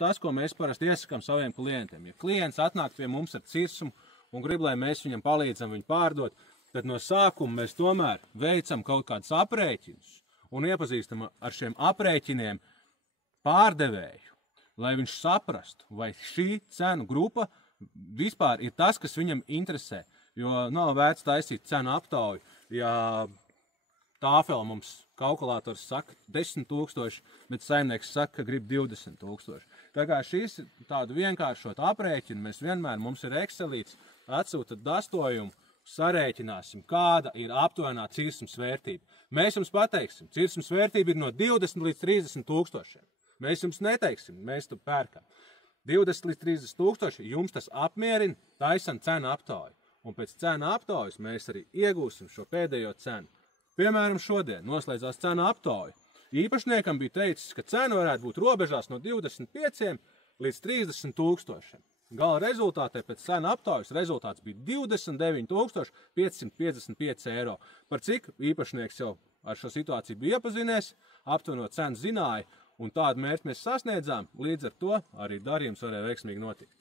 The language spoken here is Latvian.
tas, ko mēs parasti iesakām saviem klientiem. Ja klients atnāk pie mums ar cirsumu un grib, lai mēs viņam palīdzam viņu pārdot, tad no sākuma mēs tomēr veicam kaut kādus aprēķinus un iepazīstam ar šiem aprēķiniem pārdevēju, lai viņš saprastu, vai šī cenu grupa vispār ir tas, kas viņam interesē. Jo nav vērts taisīt cenu aptauju, ja tāfela mums kalkulators saka 10 000, bet saimnieks saka, ka grib 20 000. Tā kā šīs tādu vienkāršotu aprēķinu, mēs vienmēr, mums ir Excelīts, atsūtat dastojumu, sarēķināsim, kāda ir aptuvenā cirsmas vērtība. Mēs jums pateiksim, cirsmas vērtība ir no 20 līdz 30 000. Mēs jums neteiksim, mēs tu pērkam. 20 līdz 30 000 jums tas apmierina, taisam cenu aptauju. Un pēc cenu aptaujas mēs arī iegūsim šo pēdējo cenu. Piemēram, šodien noslēdzās cenu aptauja. Īpašniekam bija teicis, ka cena varētu būt robežās no 25 līdz 30 000. Gala rezultātē pēc cenu aptaujas rezultāts bija 29 555 eiro. Par cik īpašnieks jau ar šo situāciju bija iepazinies, aptuveno cenu zināja, un tādu mērķi mēs sasniedzām, līdz ar to arī darījums varēja veiksmīgi notikt.